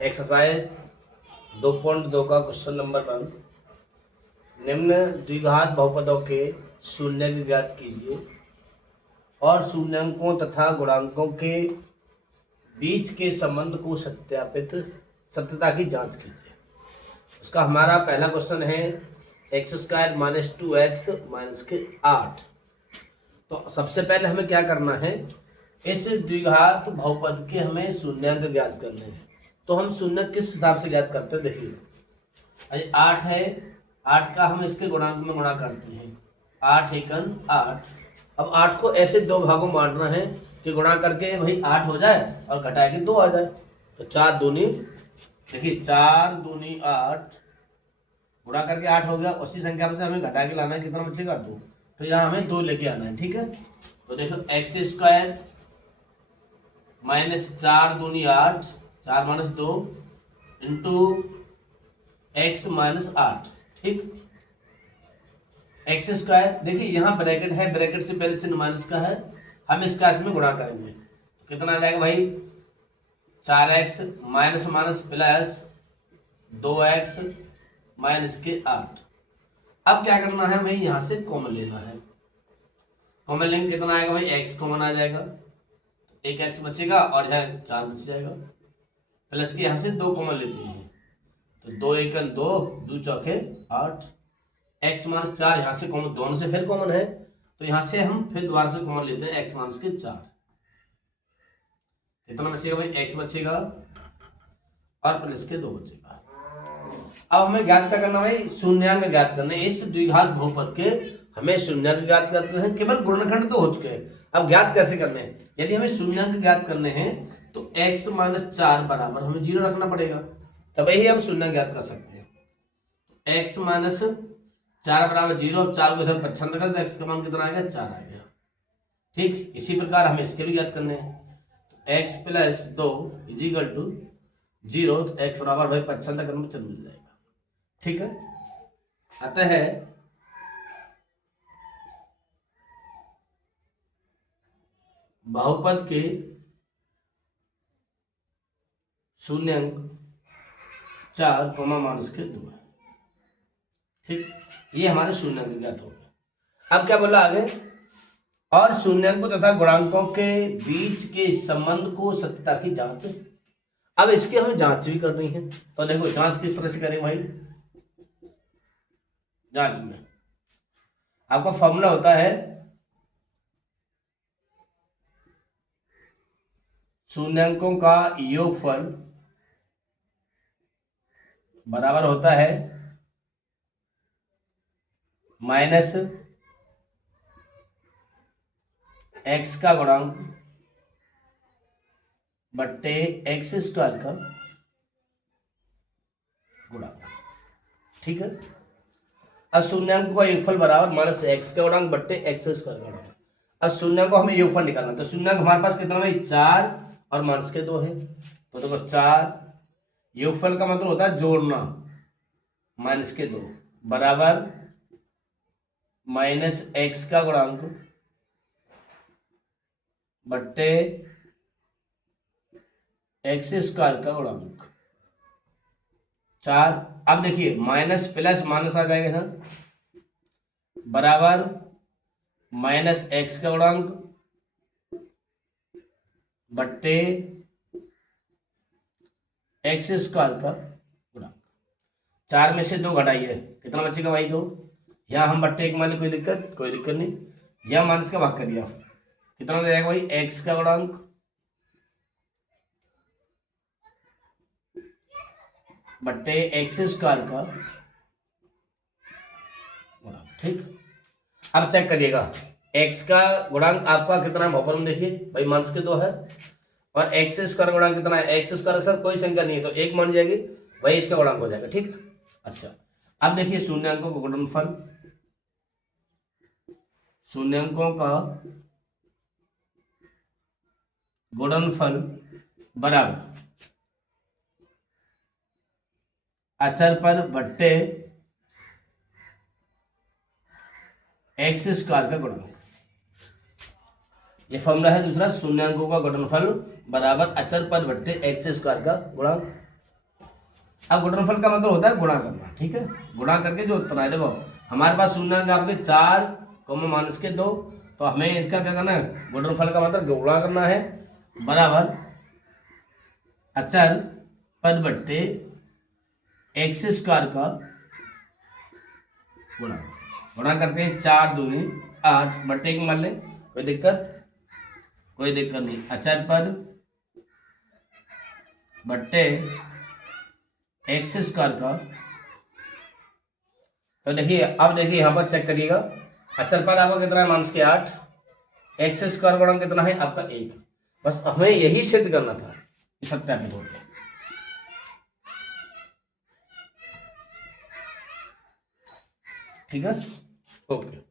Exercise 2.2 का question number 1। निम्न द्विघात बहुपदों के शून्यक ज्ञात कीजिए और शून्यंकों तथा गुणांकों के बीच के संबंध को सत्यता की जांच कीजिए। उसका हमारा पहला क्वेश्चन है x² माइनस 2x माइनस के 8। तो सबसे पहले हमें क्या करना है, इस द्विघात बहुपद के हमें शून्यंक ज्ञात करने हैं। तो हम शून्यक किस हिसाब से ज्ञात करते हैं, देखिए 8 है, 8 का हम इसके गुणांक में गुणा करते हैं, 8 एकन 8। अब 8 को ऐसे दो भागों में बांटना है कि गुणा करके भाई 8 हो जाए और घटा के 2 आ जाए। तो 4 दूनी, देखिए 4 दूनी 8, गुणा करके 8 हो गया। उसी संख्या से हमें घटा के लाना है, कितना बचेगा 2। तो यहाँ हमें 2 लेके आना है, ठीक है। तो देखो x² माइनस 4 दूनी 8, 4 माइनस 2 इंटू x माइनस 8, ठीक। x², देखिए यहाँ ब्रैकेट है, ब्रैकेट से पहले चिन्ह माइनस का है, हम इसका इसमें गुणा करेंगे। कितना आ जाएगा भाई, 4x minus minus plus 2x minus के 8। अब क्या करना है, हमें यहाँ से कॉमन लेना है। कॉमन लेंगे कितना आएगा भाई, x कॉमन आ जाएगा, एक x बचेगा और यहाँ 4 बच जाएगा। प्लस के यहाँ से 2 कॉमन लेते हैं, तो 2 एकन 2, 2 चौके 8, x माइनस 4 यहाँ से कॉमन, दोनों से फिर कॉमन है, तो यहाँ से हम फिर दोबारा से कॉमन लेते हैं, x माइनस के 4। कितना बचेगा भाई, x बचेगा और प्लस के 2 बचेगा। अब हमें ज्ञात क्या करना भाई, शून्यांक ज्ञात करने। इस द्विघात बहुपद के हमें शून्यांक ज्ञात करते हैं, केवल गुणनखंड तो हो चुके हैं। अब ज्ञात कैसे करने हैं, यदि हमें शून्यांक ज्ञात करने हैं तो x माइनस 4 बराबर हमें 0 रखना पड़ेगा, तब ही हम शून्यांक ज्ञात कर सकते हैं। x माइनस 4 बराबर 0। अब 4 को इधर पच्छंद कर, तो x का मान कितना आ गया, 4 आ गया, ठीक। इसी प्रकार हमें इसके भी ज्ञात करने हैं। तो x प्लस 2 इजिकल टू 0, तो x बराबर भाई पच्छंद करने में चल मिल जाएगा, ठीक है। अतः बहुपद के शून्यंक 4 माइनस के 2 है, ठीक। ये हमारे शून्यंक ज्ञात हो गए। अब क्या बोला आगे, और शून्यंकों तथा गुणांकों के बीच के संबंध को सत्यता की जांच। अब इसकी हमें जांच भी करनी है। तो देखो जांच किस तरह से करें भाई, जांच में आपका फॉर्मूला होता है शून्यंकों का योगफल बराबर होता है माइनस x का गुणांक बट्टे x² का गुणांक, ठीक है। अब शून्यंक का योगफल बराबर माइनस x का गुणांक बट्टे x² का गुणांक। अब शून्यंक को हमें योगफल निकालना, तो शून्यंक हमारे पास कितना है, 4 और माइनस के 2 है। तो देखो 4, योगफल का मतलब होता है जोड़ना, माइनस के 2 बराबर माइनस x का गुणांक बट्टे x² का गुणांक 4। अब देखिए माइनस प्लस माइनस आ जाएगा ना, बराबर माइनस x का गुणांक बट्टे x² का गुणांक। 4 में से 2 घटाइए, कितना बचेगा भाई 2। यहाँ हम बट्टे 1 मान ली, कोई दिक्कत नहीं। यहाँ माइनस का भाग कर दिया, कितना हो जाएगा भाई, x का गुणांक बट्टे x² का गुणांक, ठीक। अब चेक करिएगा, x का गुणांक आपका कितना है बहुपद में, देखिए भाई माइनस के 2 है, और x² गुणांक कितना है, x² के साथ कोई संख्या नहीं है तो 1 मान जाएगी, वही इसका गुणांक हो जाएगा, ठीक। अच्छा अब देखिए शून्यंकों का गुणनफल, शून्यंकों का गुणनफल बराबर अचर पद बट्टे x² का गुणांक। ये फॉर्मूला है दूसरा, शून्यंकों का गुणनफल बराबर अचर पद बट्टे x² का गुणांक। अब गुणनफल का मतलब होता है गुणा करना, ठीक है, गुणा करके जो उत्तर आए। देखो हमारे पास शून्यंक आपके 4 -2, तो हमें इसका क्या करना है, गुणनफल का मतलब गुणा करना है, बराबर अचल पद बट्टे एक्स स्क्वायर का गुणा। गुणा करते हैं 4 दूनी 8 बट्टे एक मान ले, कोई दिक्कत नहीं। अचल पद बट्टे एक्स स्क्वायर का, तो देखिए अब देखिए यहाँ पर चेक करिएगा, अचल पद आपका कितना है, -8, एक्स स्क्वायर गुणा कितना है आपका 1। बस हमें यही सिद्ध करना था, सत्यापित हो गया। ठीक है, ओके।